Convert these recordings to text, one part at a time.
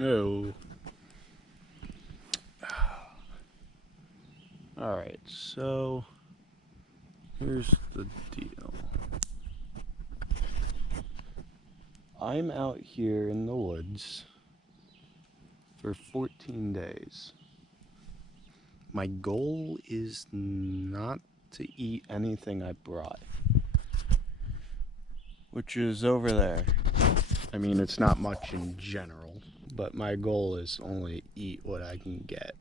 Oh. Alright, so here's the deal. I'm out here in the woods for 14 days. My goal is not to eat anything I brought, which is over there. I mean, it's not much in general, but my goal is only eat what I can get.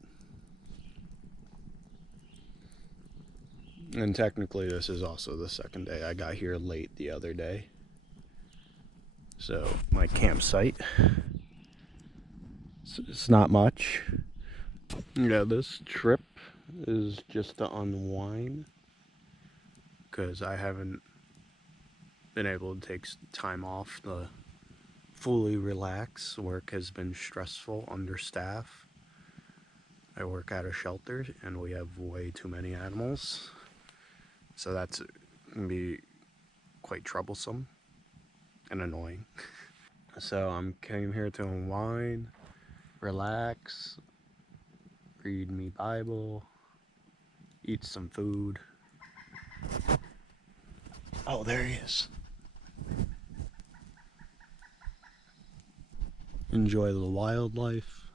And technically, this is also the second day. I got here late the other day. So, my campsite, it's not much. Yeah, this trip is just to unwind because I haven't been able to take time off to fully relax. Work has been stressful, understaffed. I work at a shelter and we have way too many animals. So that's can be quite troublesome and annoying. So I came here to unwind, relax, read me Bible, eat some food. Oh, there he is. Enjoy the wildlife.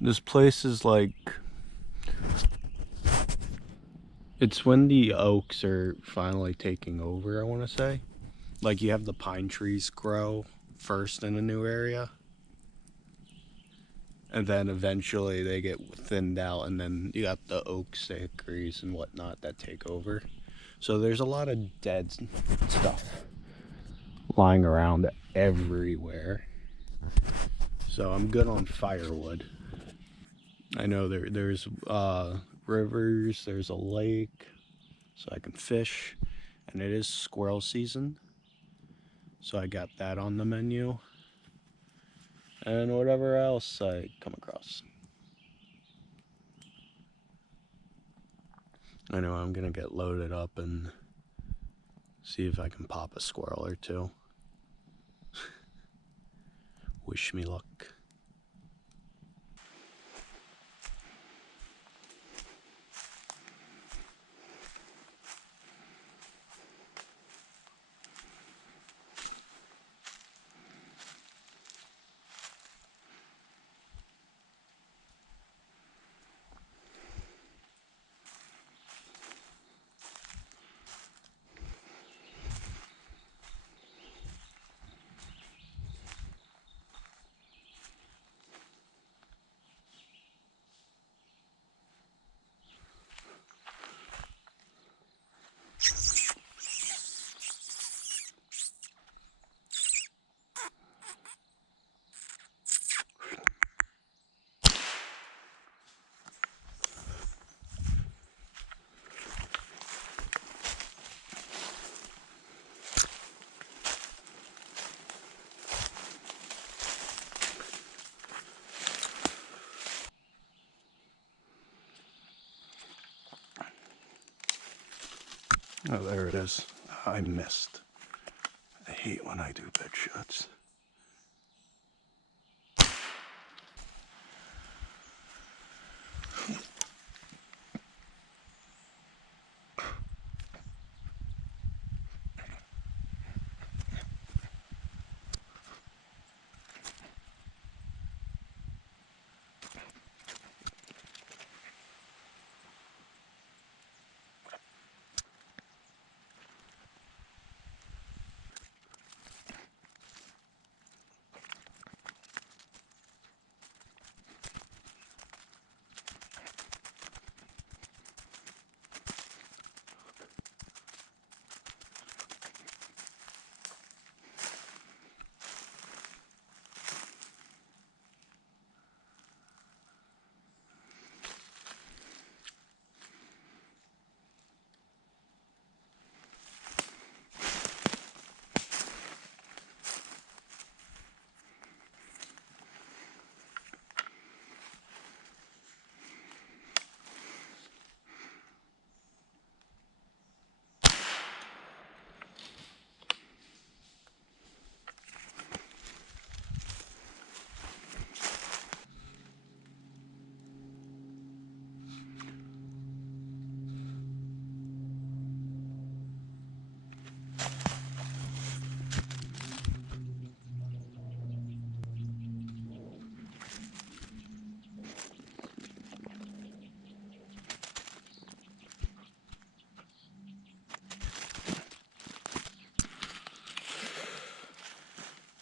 This place is like, it's when the oaks are finally taking over, I want to say. Like you have the pine trees grow first in a new area, and then eventually they get thinned out, and then you got the oaks, hickories, and whatnot that take over. So there's a lot of dead stuff lying around everywhere. So I'm good on firewood. I know there's rivers, there's a lake, so I can fish, and it is squirrel season. So I got that on the menu, and whatever else I come across. I know I'm gonna get loaded up and see if I can pop a squirrel or two. Wish me luck. Oh, there it is. I missed. I hate when I do bed shots.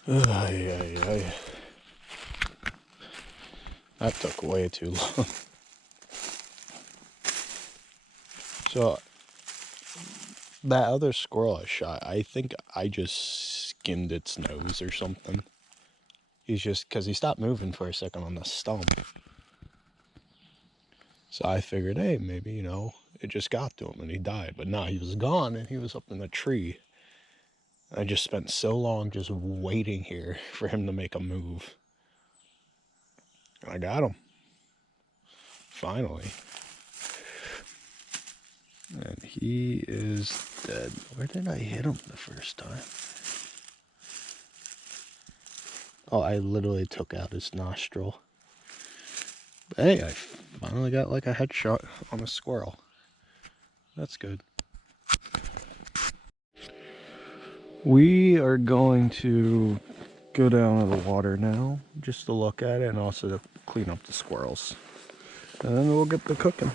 Ay, ay, ay. That took way too long. So, that other squirrel I shot, I think I just skinned its nose or something. He's just, because he stopped moving for a second on the stump. So I figured, hey, maybe, it just got to him and he died. But no, he was gone and he was up in the tree. I just spent so long just waiting here for him to make a move. And I got him. Finally. And he is dead. Where did I hit him the first time? Oh, I literally took out his nostril. But hey, I finally got like a headshot on a squirrel. That's good. We are going to go down to the water now, just to look at it and also to clean up the squirrels. And then we'll get to cooking.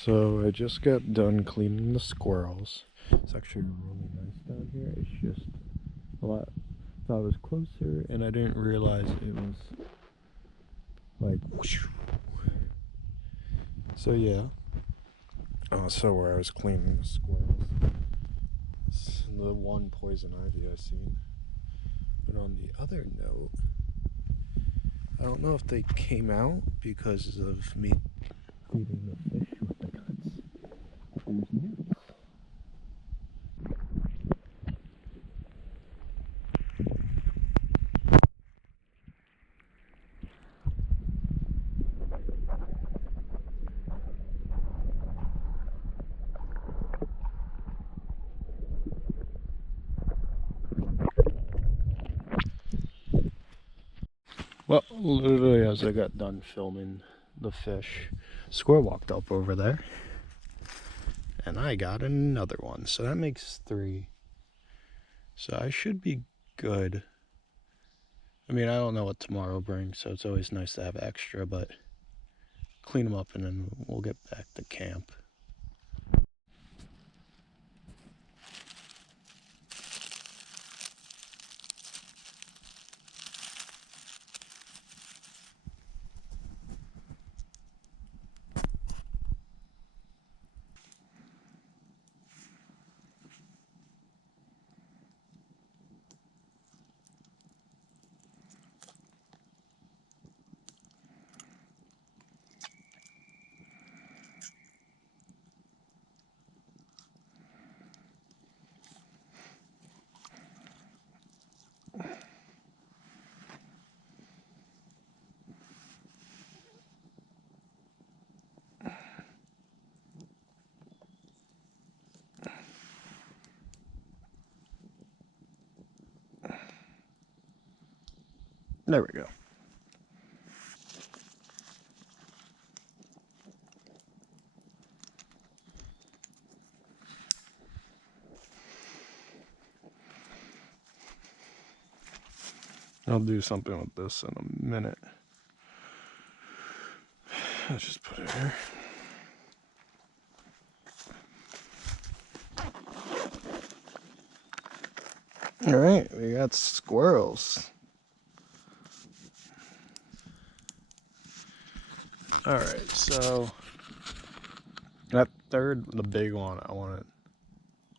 So I just got done cleaning the squirrels. It's actually really nice down here. It's just a lot. I thought it was closer, and I didn't realize it was like. Whoosh. So yeah. So where I was cleaning the squirrels, it's the one poison ivy I seen. But on the other note, I don't know if they came out because of me feeding the fish with the cuts. There's newts. Well, literally as I got done filming the fish, squirrel walked up over there, and I got another one. So that makes 3. So I should be good. I mean, I don't know what tomorrow brings, so it's always nice to have extra, but clean them up and then we'll get back to camp. There we go. I'll do something with this in a minute. I'll just put it here. Alright, we got squirrels. Alright, so that third, the big one, I want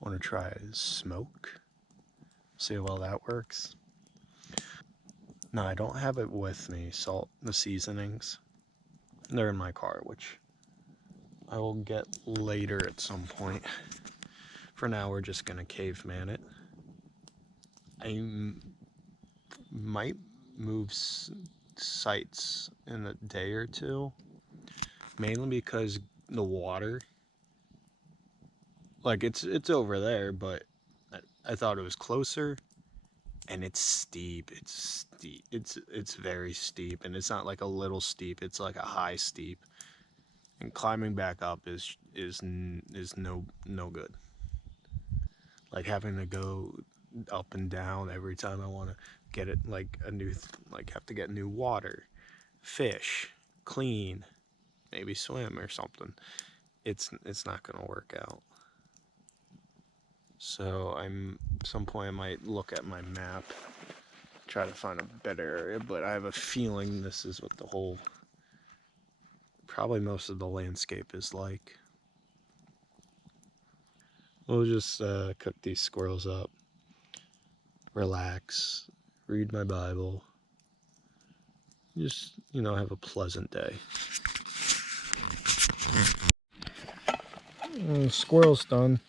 to try is smoke. See how well that works. No, I don't have it with me. Salt, the seasonings. They're in my car, which I will get later at some point. For now, we're just gonna caveman it. I might move sites in a day or two, mainly because the water, like it's over there, but I thought it was closer, and it's steep. It's steep. It's very steep, and it's not like a little steep. It's like a high steep, and climbing back up is no good. Like having to go up and down every time I want to get it, like a new like have to get new water, fish, clean, maybe swim or something. It's not gonna work out. So some point I might look at my map, try to find a better area, but I have a feeling this is what the whole, probably most of the landscape is like. We'll just cook these squirrels up, relax, read my Bible, just, have a pleasant day. Squirrel's done.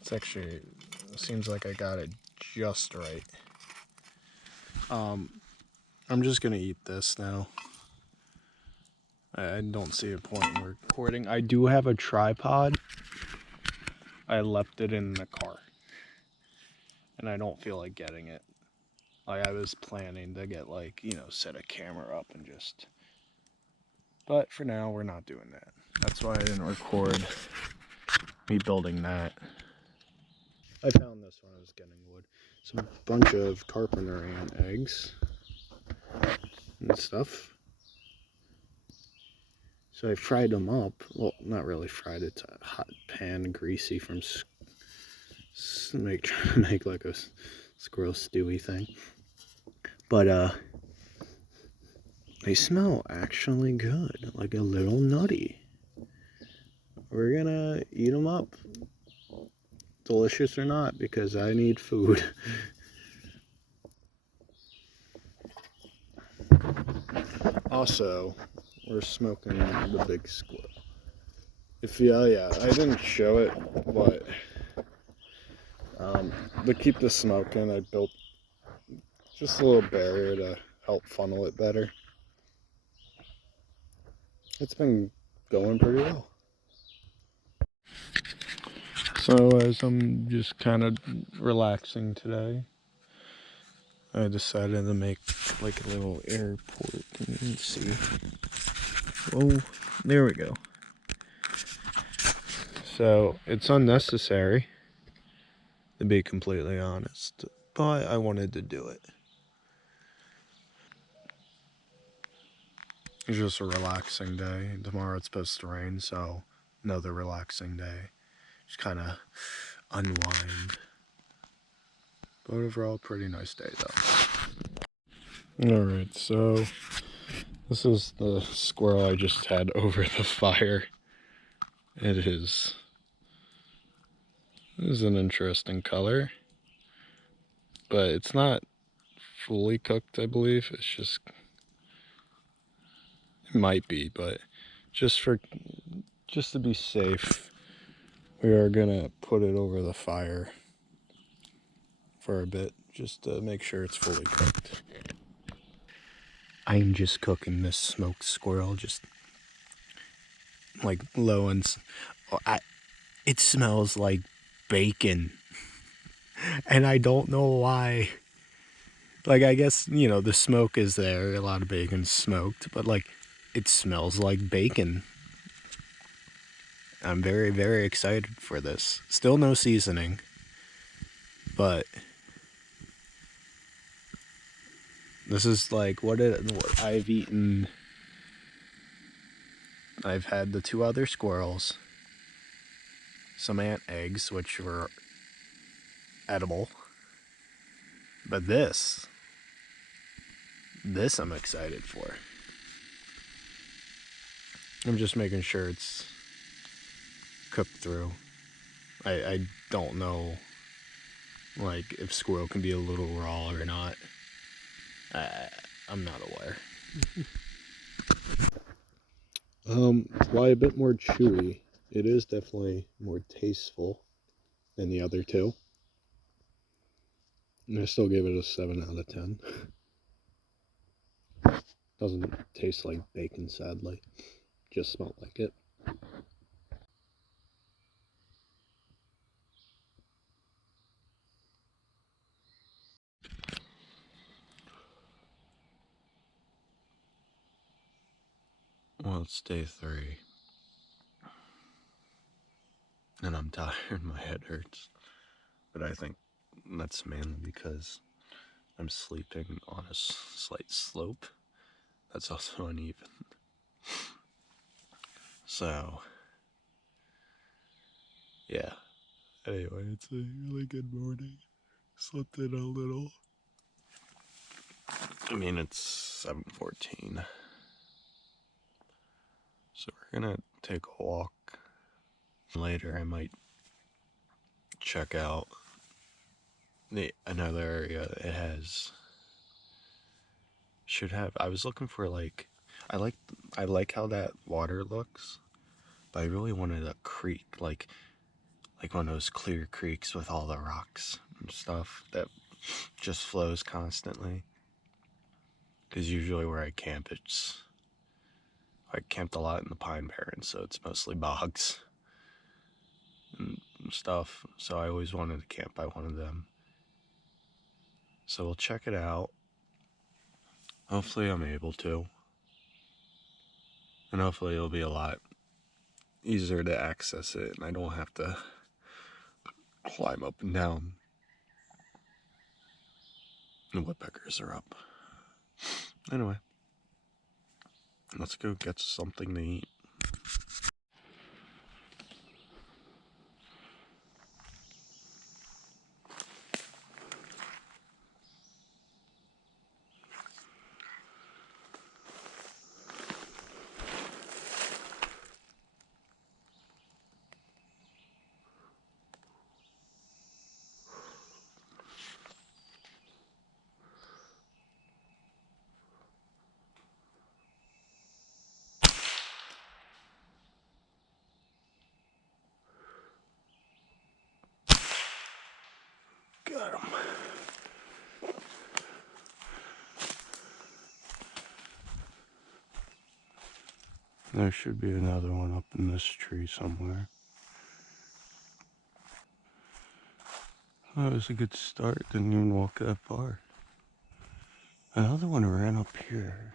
It's actually, it seems like I got it just right. I'm just gonna eat this now. I don't see a point in recording. I do have a tripod. I left it in the car, and I don't feel like getting it. Like, I was planning to get, like, set a camera up and just, but for now we're not doing that. That's why I didn't record me building that. I found this when I was getting wood. Some bunch of carpenter ant eggs and stuff. So I fried them up. Well, not really fried. It's a hot pan, greasy from trying to make like a squirrel stewy thing. But they smell actually good, like a little nutty. We're gonna eat them up, delicious or not, because I need food. Also, we're smoking the big squirrel. Yeah, I didn't show it, but to keep the smoke in, I built just a little barrier to help funnel it better. It's been going pretty well. So as I'm just kind of relaxing today, I decided to make like a little airport. Let's see. Oh, there we go. So it's unnecessary, to be completely honest, but I wanted to do it. It's just a relaxing day. Tomorrow it's supposed to rain, so another relaxing day. Just kind of unwind. But overall, pretty nice day though. Alright, so this is the squirrel I just had over the fire. It is an interesting color, but it's not fully cooked, I believe. It's just, it might be, but just to be safe, we are gonna put it over the fire for a bit, just to make sure it's fully cooked. I'm just cooking this smoked squirrel, just like low and it smells like bacon, and I don't know why. Like, I guess, the smoke is there, a lot of bacon's smoked, but like, it smells like bacon. I'm very, very excited for this. Still no seasoning, but this is like what I've eaten. I've had the 2 other squirrels, some ant eggs, which were edible, but this I'm excited for. I'm just making sure it's cooked through. I don't know, like, if squirrel can be a little raw or not. I'm not aware. Why a bit more chewy. It is definitely more tasteful than the other 2. And I still gave it a 7 out of 10. Doesn't taste like bacon, sadly. Just smelled like it. Well, it's day 3. And I'm tired, my head hurts. But I think that's mainly because I'm sleeping on a slight slope that's also uneven. So, yeah. Anyway, it's a really good morning. Slept in a little. I mean, it's 7:14. So we're gonna take a walk. Later, I might check out another area that it has. Should have. I was looking for like, I like how that water looks, but I really wanted a creek, like one of those clear creeks with all the rocks and stuff that just flows constantly. Because usually where I camp, I camped a lot in the Pine Barrens, so it's mostly bogs and stuff. So I always wanted to camp by one of them. So we'll check it out. Hopefully I'm able to. And hopefully it'll be a lot easier to access it and I don't have to climb up and down. The woodpeckers are up. Anyway, let's go get something to eat. Got him. There should be another one up in this tree somewhere. That was a good start. Didn't even walk that far. Another one ran up here.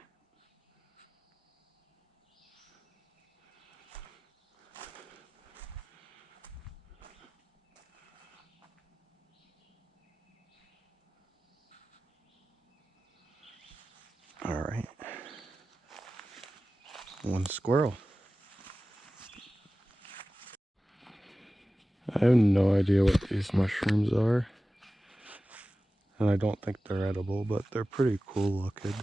All right. One squirrel. I have no idea what these mushrooms are. And I don't think they're edible, but they're pretty cool looking.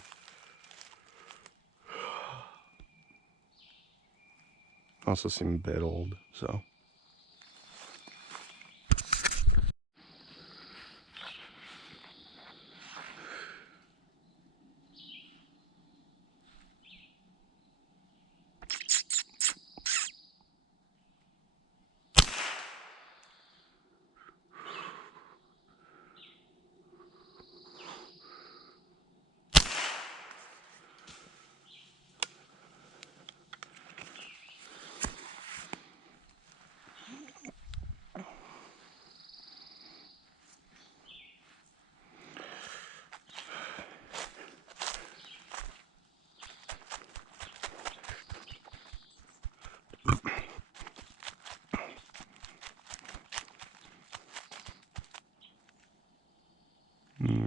Also seem a bit old, so.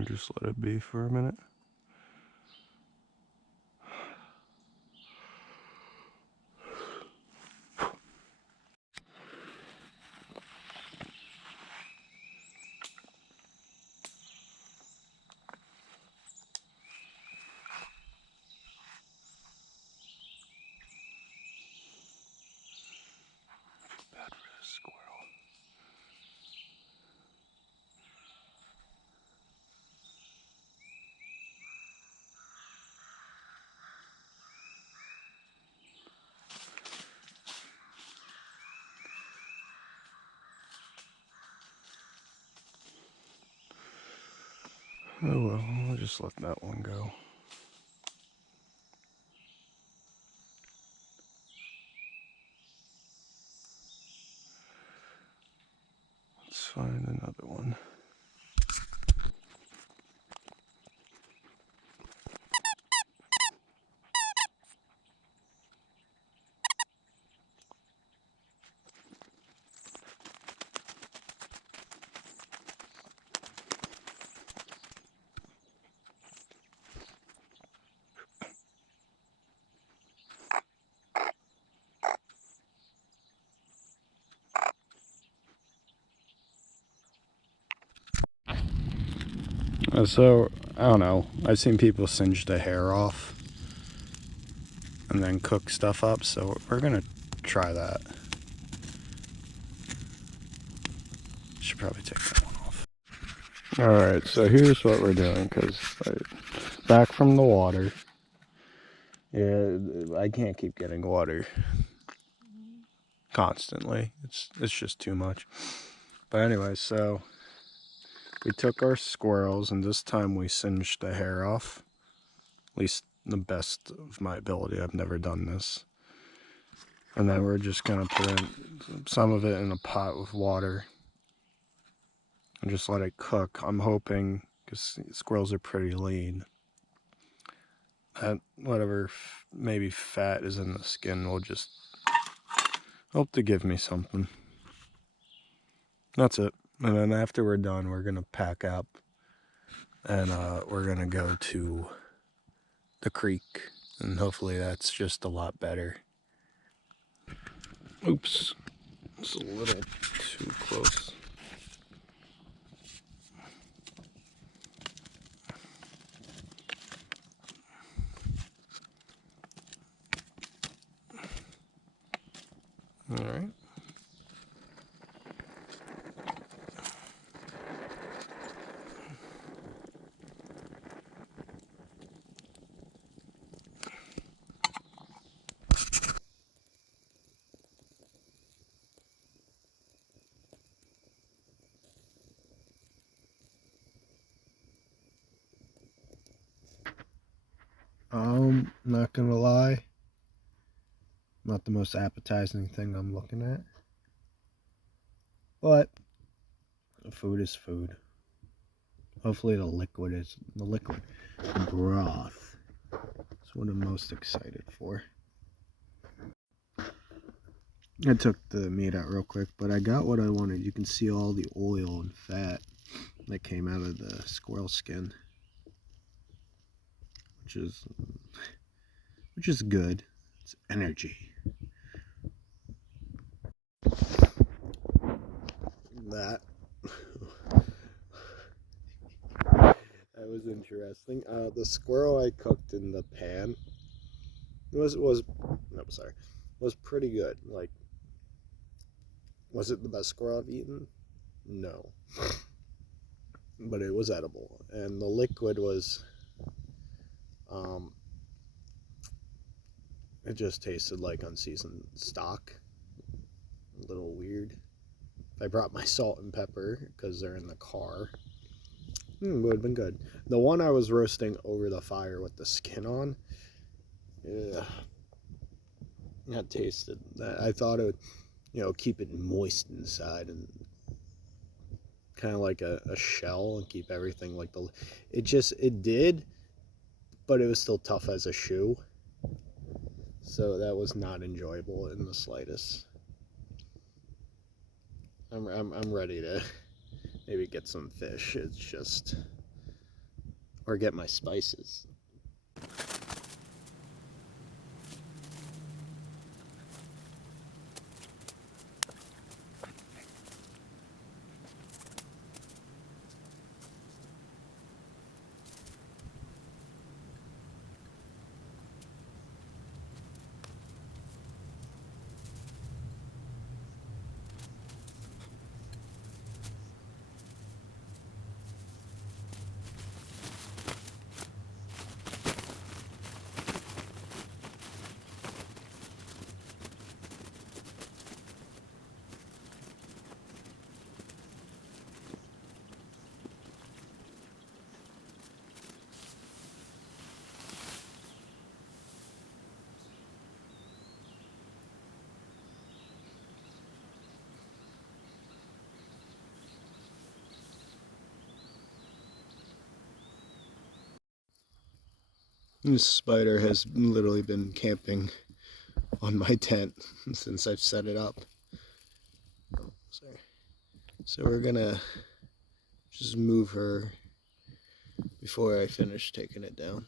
Just let it be for a minute. Bad for the squirrel. Oh well, I'll just let that one go. Let's find another one. So, I don't know. I've seen people singe the hair off and then cook stuff up, so we're gonna try that. Should probably take that one off. Alright, so here's what we're doing, because back from the water. Yeah, I can't keep getting water constantly. It's just too much. But anyway, so we took our squirrels, and this time we singed the hair off. At least the best of my ability. I've never done this. And then we're just gonna put in some of it in a pot with water and just let it cook. I'm hoping, because squirrels are pretty lean, that whatever maybe fat is in the skin will just hope to give me something. That's it. And then after we're done, we're gonna pack up and we're gonna go to the creek, and hopefully that's just a lot better. Oops, it's a little too close. All right. Not gonna lie, not the most appetizing thing I'm looking at, but food is food. Hopefully the liquid broth. That's what I'm most excited for. I took the meat out real quick, but I got what I wanted. You can see all the oil and fat that came out of the squirrel skin, which is good. It's energy. That that was interesting. The squirrel I cooked in the pan was pretty good. Like, was it the best squirrel I've eaten? No, but it was edible, and the liquid was it just tasted like unseasoned stock. A little weird. I brought my salt and pepper because they're in the car. It would have been good. The one I was roasting over the fire with the skin on, that tasted. I thought it would, keep it moist inside and kind of like a shell and keep everything like the. It did, but it was still tough as a shoe. So that was not enjoyable in the slightest. I'm ready to maybe get some fish. It's just, or get my spices. This spider has literally been camping on my tent since I've set it up. Sorry. So we're gonna just move her before I finish taking it down.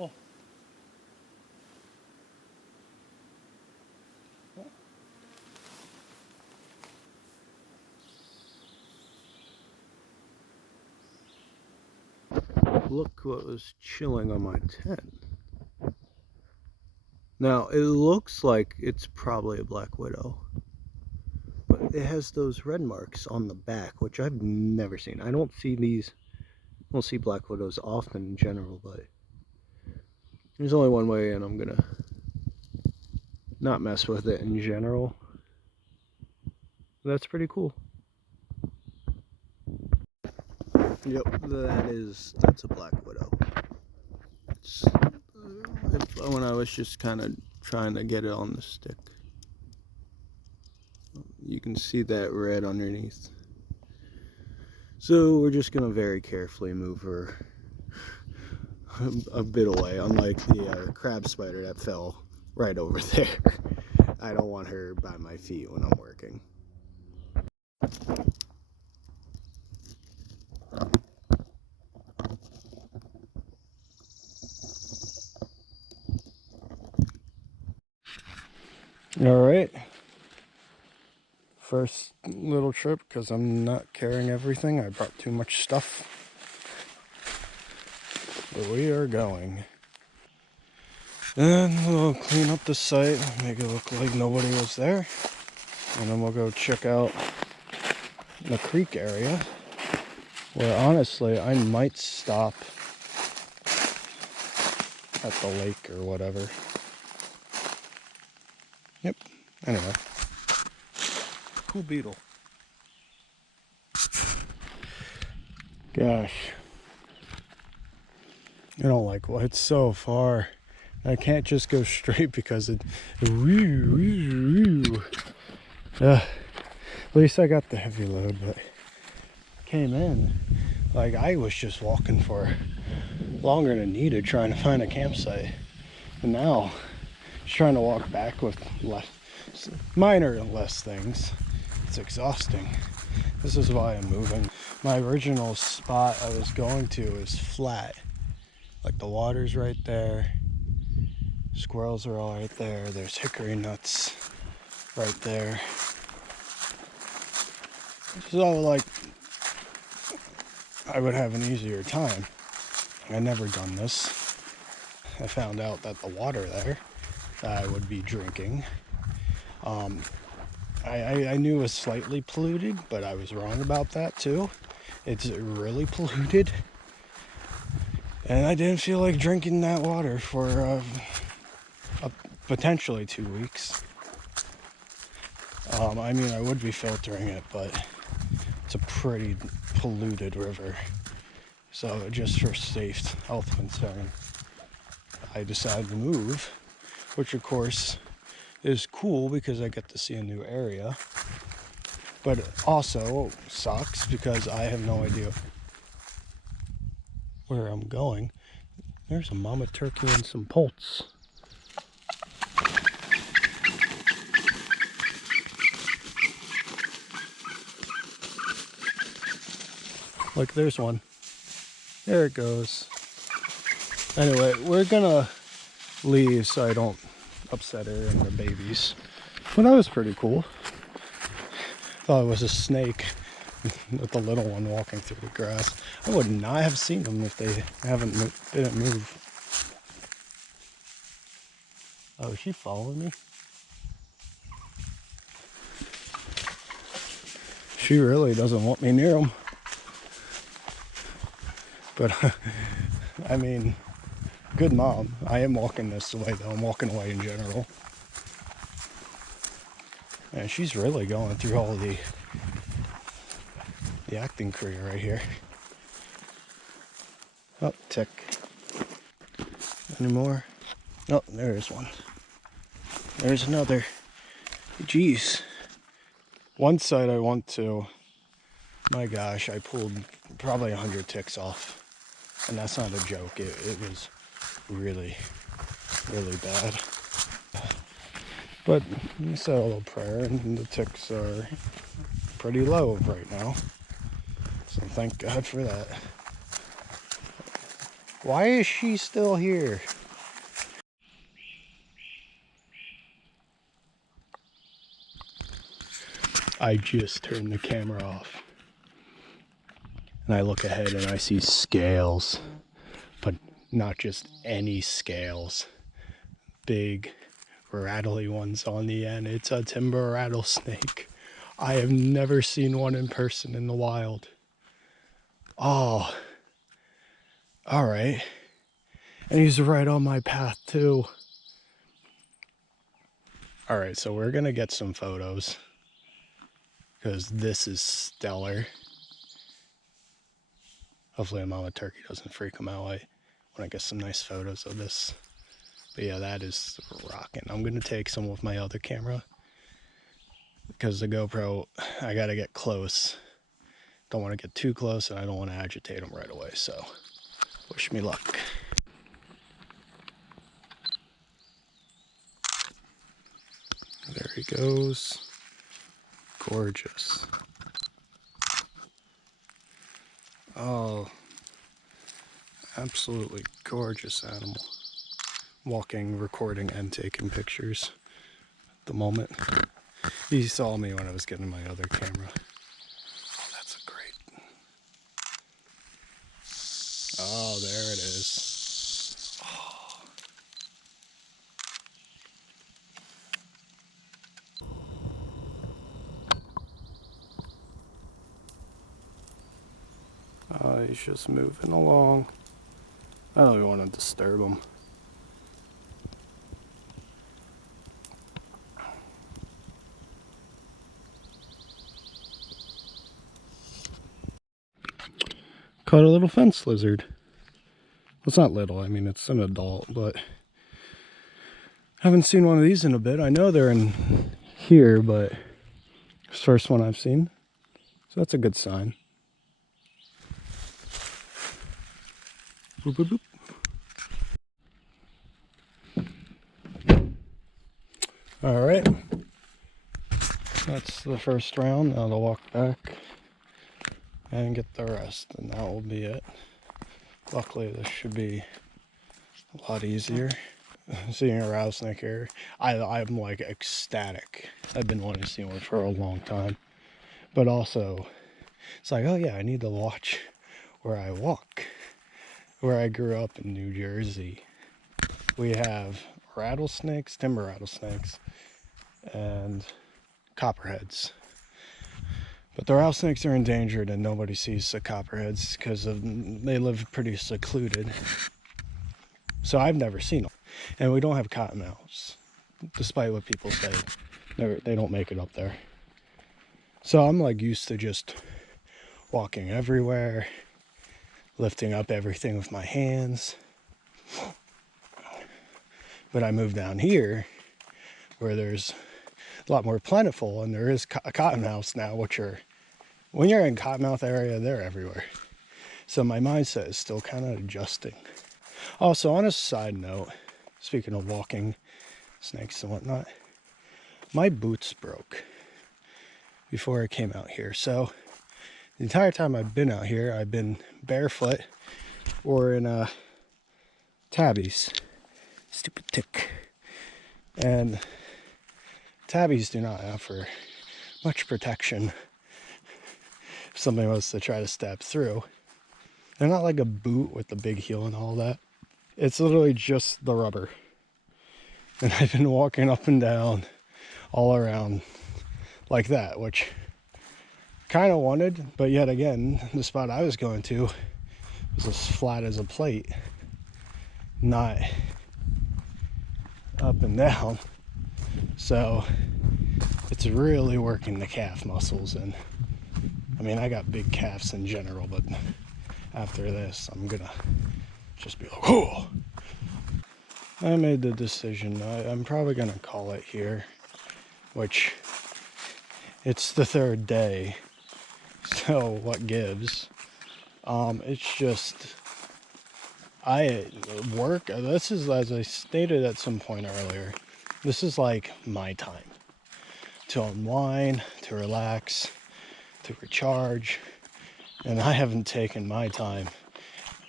Oh. Look what was chilling on my tent. Now, it looks like it's probably a black widow, but it has those red marks on the back, which I've never seen. I don't see black widows often in general, but there's only one way, and I'm gonna not mess with it in general. That's pretty cool. Yep, that's a black widow. When I was just kind of trying to get it on the stick, you can see that red underneath. So we're just gonna very carefully move her a bit away, unlike the crab spider that fell right over there. I don't want her by my feet when I'm working. All right, first little trip because I'm not carrying everything. I brought too much stuff, but we are going. And we'll clean up the site, make it look like nobody was there, and then we'll go check out the creek area, where honestly I might stop at the lake or whatever. Yep, anyway. Cool beetle. Gosh. I don't like, well, it's so far. I can't just go straight because at least I got the heavy load, but came in like I was just walking for longer than needed trying to find a campsite, and now just trying to walk back with less things. It's exhausting. This is why I'm moving. My original spot I was going to is flat, like the water's right there, squirrels are all right there, there's hickory nuts right there. So like I would have an easier time. I never done this. I found out that the water there that I would be drinking, I knew it was slightly polluted, but I was wrong about that too. It's really polluted, and I didn't feel like drinking that water for potentially 2 weeks. I mean, I would be filtering it, but it's a pretty polluted river. So just for safe health concern, I decided to move, which of course is cool because I get to see a new area, but it also sucks because I have no idea where I'm going. There's a mama turkey and some poults. Look, there's one. There it goes. Anyway, we're gonna leave so I don't upset her and the babies. Well, that was pretty cool. Thought it was a snake with the little one walking through the grass. I would not have seen them if they didn't move. Oh, is she following me? She really doesn't want me near them. But I mean, good mom. I am walking this way though. I'm walking away in general. And she's really going through all the the acting career right here. Oh, tick. Any more? Oh, there is one. There's another. Jeez. One side I want to, my gosh, I pulled probably 100 ticks off. And that's not a joke. It was really, really bad. But you said a little prayer, and the ticks are pretty low right now. So thank God for that. Why is she still here? I just turned the camera off. And I look ahead and I see scales. But not just any scales. Big, rattly ones on the end. It's a timber rattlesnake. I have never seen one in person in the wild. Oh. Alright. And he's right on my path too. Alright, so we're gonna get some photos. Because this is stellar. Hopefully a mama turkey doesn't freak them out. I want to get some nice photos of this. But yeah, that is rocking. I'm going to take some with my other camera. Because the GoPro, I got to get close. Don't want to get too close and I don't want to agitate them right away. So, wish me luck. There he goes. Gorgeous. Oh, absolutely gorgeous animal. Walking, recording, and taking pictures at the moment. He saw me when I was getting my other camera. Oh, that's a great. Oh, there it is. Oh, he's just moving along. I don't even want to disturb him. Caught a little fence lizard. Well, it's not little, I mean it's an adult, but haven't seen one of these in a bit. I know they're in here, but it's the first one I've seen. So that's a good sign. Boop, boop, boop. All right, that's the first round. Now to walk back and get the rest, and that will be it. Luckily, this should be a lot easier. Seeing a rattlesnake here, I'm like ecstatic. I've been wanting to see one for a long time, but also it's like, oh yeah, I need to watch where I walk. Where I grew up in New Jersey, we have rattlesnakes, timber rattlesnakes, and copperheads. But the rattlesnakes are endangered and nobody sees the copperheads because they live pretty secluded. So I've never seen them. And we don't have cottonmouths, despite what people say. They don't make it up there. So I'm like used to just walking everywhere, lifting up everything with my hands. But I moved down here where there's a lot more plentiful, and there is cottonmouths now, which are, when you're in cottonmouth area, they're everywhere. So my mindset is still kind of adjusting. Also, on a side note, speaking of walking snakes and whatnot, my boots broke before I came out here. So the entire time I've been out here, I've been barefoot or in tabbies. Stupid tick. And tabbies do not offer much protection if somebody was to try to step through. They're not like a boot with the big heel and all that. It's literally just the rubber. And I've been walking up and down all around like that, which kind of wanted, but yet again, the spot I was going to was as flat as a plate, not up and down. So it's really working the calf muscles, and I mean, I got big calves in general, but after this, I'm gonna just be like, oh. I made the decision. I'm probably gonna call it here, which it's the third day, so what gives? It's just I work. This is, as I stated at some point earlier, this is like my time to unwind, to relax, to recharge, and I haven't taken my time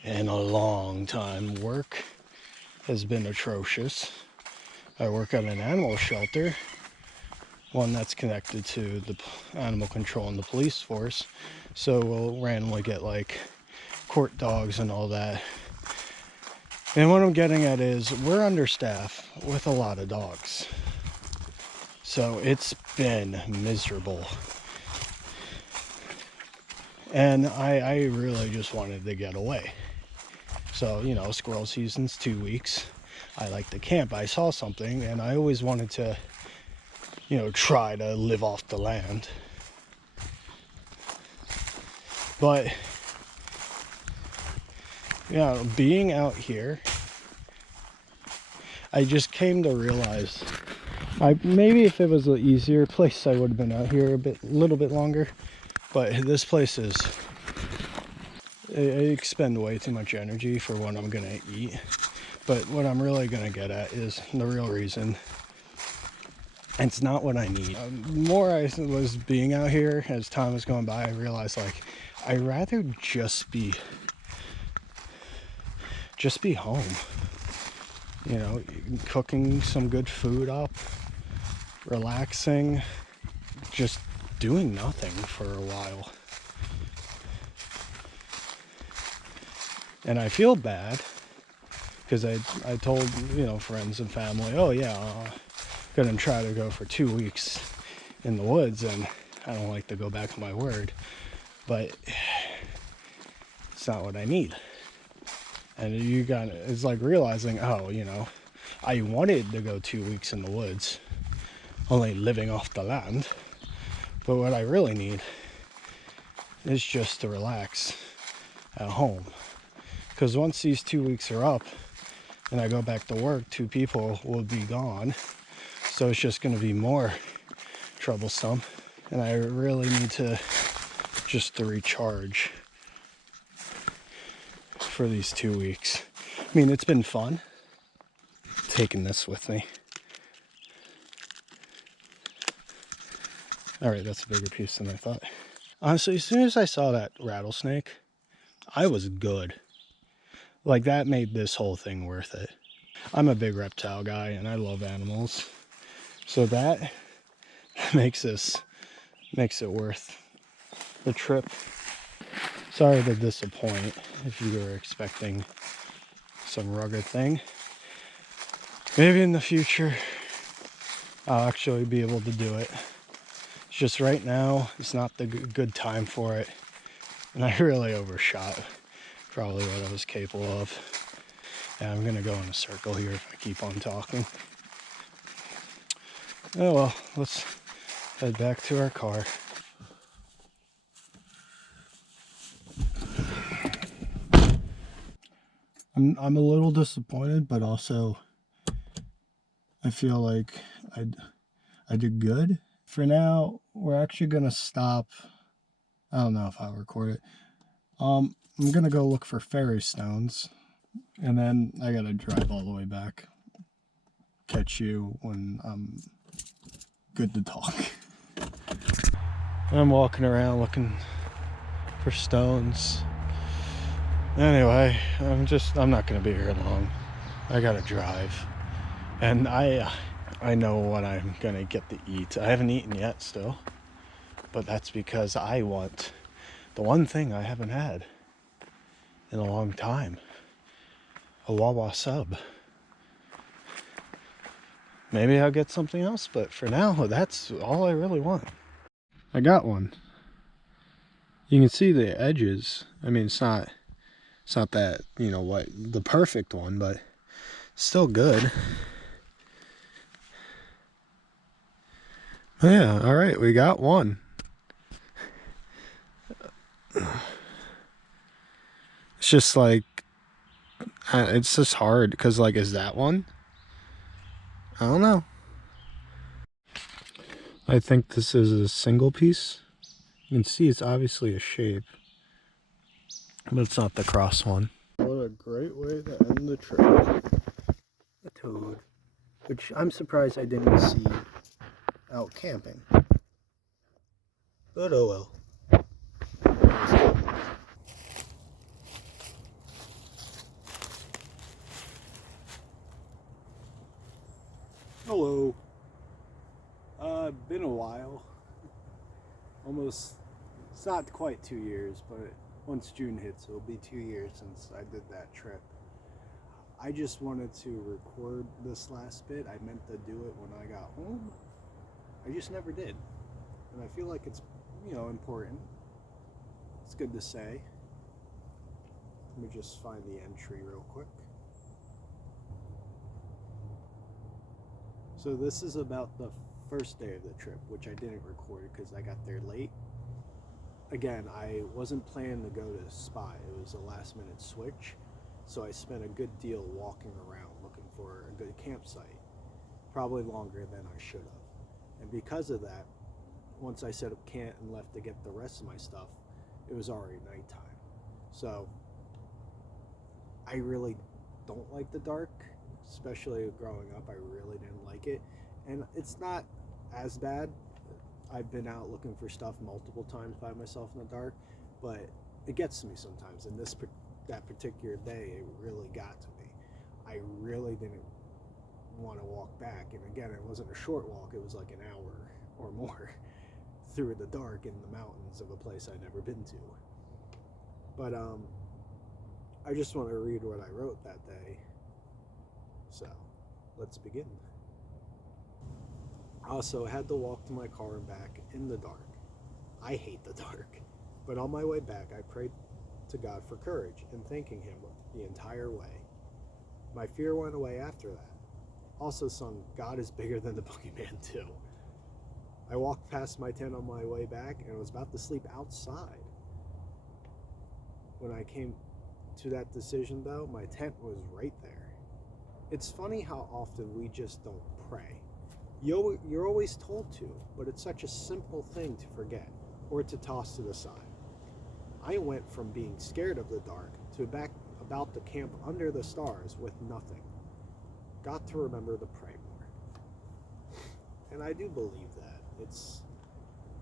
in a long time. Work has been atrocious. I work at an animal shelter, one that's connected to the animal control and the police force, so we'll randomly get like court dogs and all that. And what I'm getting at is we're understaffed with a lot of dogs, so it's been miserable. And I really just wanted to get away. So, you know, squirrel season's 2 weeks. I like to camp. I saw something and I always wanted to, you know, try to live off the land. But, you know, being out here, I just came to realize, maybe if it was an easier place, I would have been out here a little bit longer. But this place is, I expend way too much energy for what I'm gonna eat. But what I'm really gonna get at is the real reason. It's not what I need. The more I was being out here, as time was going by, I realized like I'd rather just be home. You know, cooking some good food up, relaxing, just doing nothing for a while. And I feel bad because I told, you know, friends and family, oh yeah, gonna try to go for 2 weeks in the woods, and I don't like to go back on my word, but it's not what I need. And it's like realizing, oh, you know, I wanted to go 2 weeks in the woods, only living off the land, but what I really need is just to relax at home. Because once these 2 weeks are up and I go back to work, 2 people will be gone. So it's just going to be more troublesome. And I really need to recharge for these 2 weeks. I mean, it's been fun taking this with me. All right, that's a bigger piece than I thought. Honestly, as soon as I saw that rattlesnake, I was good. Like, that made this whole thing worth it. I'm a big reptile guy and I love animals. So that makes it worth the trip. Sorry to disappoint if you were expecting some rugged thing. Maybe in the future I'll actually be able to do it. It's just right now it's not the good time for it. And I really overshot probably what I was capable of. And I'm gonna go in a circle here if I keep on talking. Oh well, let's head back to our car. I'm a little disappointed, but also I feel like I did good. For now, we're actually gonna stop. I don't know if I'll record it. I'm gonna go look for fairy stones, and then I gotta drive all the way back. Catch you when I'm good to talk. I'm walking around looking for stones. Anyway, I'm not gonna be here long. I gotta drive, and I know what I'm gonna get to eat. I haven't eaten yet still, but that's because I want the one thing I haven't had in a long time: a Wawa sub. Maybe I'll get something else, but for now, that's all I really want. I got one. You can see the edges. I mean, it's not that, you know, what the perfect one, but still good. Yeah, all right, we got one. it's just like, it's just hard because, like, is that one? I don't know. I think this is a single piece. You can see it's obviously a shape, but it's not the cross one. What a great way to end the trip. A toad, which I'm surprised I didn't see out camping. But oh well. Hello. Been a while. Almost, it's not quite 2 years, but once June hits, it'll be 2 years since I did that trip. I just wanted to record this last bit. I meant to do it when I got home. I just never did. And I feel like it's, important. It's good to say. Let me just find the entry real quick. So this is about the first day of the trip, which I didn't record because I got there late. Again, I wasn't planning to go to the spot. It was a last minute switch. So I spent a good deal walking around looking for a good campsite. Probably longer than I should have. And because of that, once I set up camp and left to get the rest of my stuff, it was already nighttime. So I really don't like the dark, especially growing up. I really didn't like it. And it's not as bad. I've been out looking for stuff multiple times by myself in the dark, but it gets to me sometimes. And that particular day, it really got to me. I really didn't want to walk back. And again, it wasn't a short walk. It was like an hour or more through the dark in the mountains of a place I'd never been to. But I just want to read what I wrote that day. So let's begin. Also, I had to walk to my car and back in the dark. I hate the dark. But on my way back, I prayed to God for courage and thanking Him the entire way. My fear went away after that. Also sung God is Bigger Than the Boogeyman too. I walked past my tent on my way back and was about to sleep outside. When I came to that decision though, my tent was right there. It's funny how often we just don't pray. You're always told to, but it's such a simple thing to forget or to toss to the side. I went from being scared of the dark to about to camp under the stars with nothing. Got to remember to pray more. And I do believe that.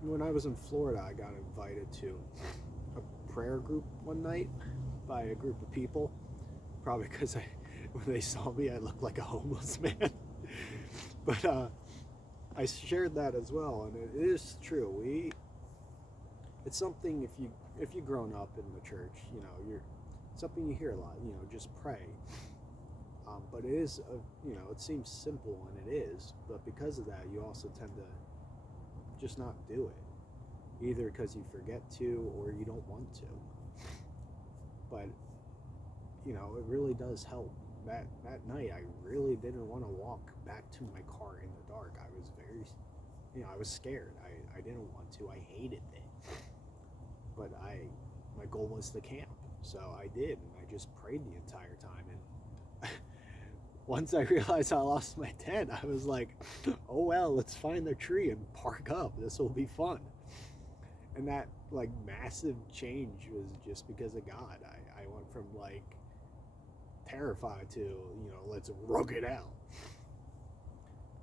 When I was in Florida, I got invited to a prayer group one night by a group of people. Probably because when they saw me, I looked like a homeless man. But I shared that as well, and it is true. It's something if you've grown up in the church, something you hear a lot. Just pray. But it is, it seems simple, and it is. But because of that, you also tend to just not do it, either because you forget to or you don't want to. But it really does help. That night, I really didn't want to walk back to my car in the dark. I was I was scared. I didn't want to. I hated it. But my goal was to camp, so I did, and I just prayed the entire time. And once I realized I lost my tent, I was like, oh well, let's find the tree and park up. This will be fun. And that massive change was just because of God. I went from terrified to, let's rug it out.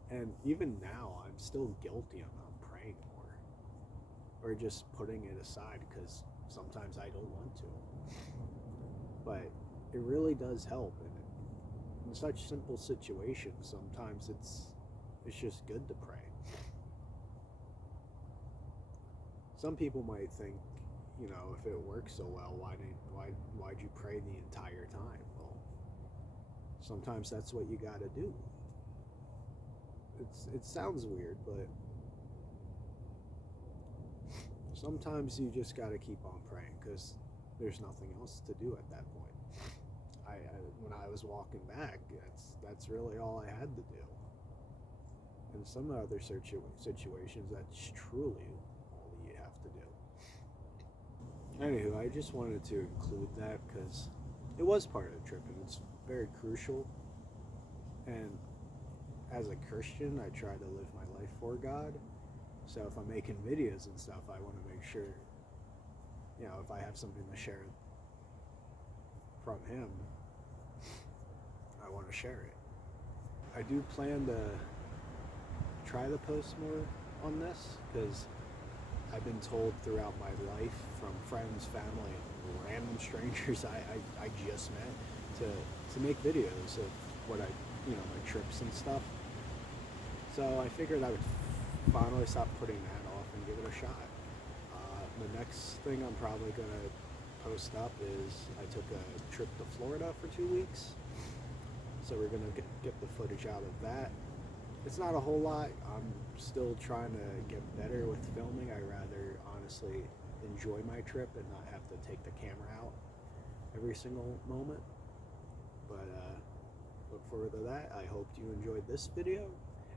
And even now, I'm still guilty of not praying more, or just putting it aside because sometimes I don't want to. But it really does help, and in such simple situations, sometimes it's just good to pray. Some people might think, if it works so well, why'd you pray the entire time? Well, sometimes that's what you got to do. It sounds weird, but sometimes you just got to keep on praying because there's nothing else to do at that point. When I was walking back, that's really all I had to do. In some other situations, that's truly all you have to do. Anywho, I just wanted to include that because it was part of the trip and it's very crucial. And as a Christian, I try to live my life for God. So if I'm making videos and stuff, I want to make sure, if I have something to share from Him, I want to share it. I do plan to try to post more on this because I've been told throughout my life from friends, family, and random strangers I just met to make videos of what my trips and stuff. So I figured I would finally stop putting that off and give it a shot. The next thing I'm probably going to post up is I took a trip to Florida for 2 weeks. So we're going to get the footage out of that. It's not a whole lot. I'm still trying to get better with filming. I rather honestly enjoy my trip and not have to take the camera out every single moment. But look forward to that. I hope you enjoyed this video.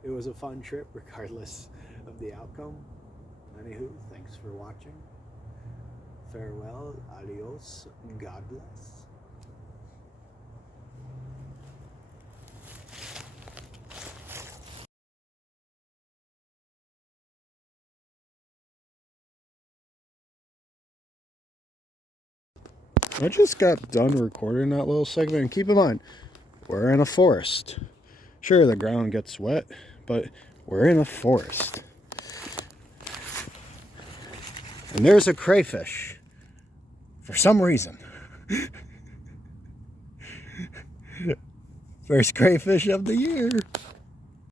It was a fun trip regardless of the outcome. Anywho, thanks for watching. Farewell, adios, God bless. I just got done recording that little segment, and keep in mind, we're in a forest. Sure, the ground gets wet, but we're in a forest. And there's a crayfish. For some reason. First crayfish of the year.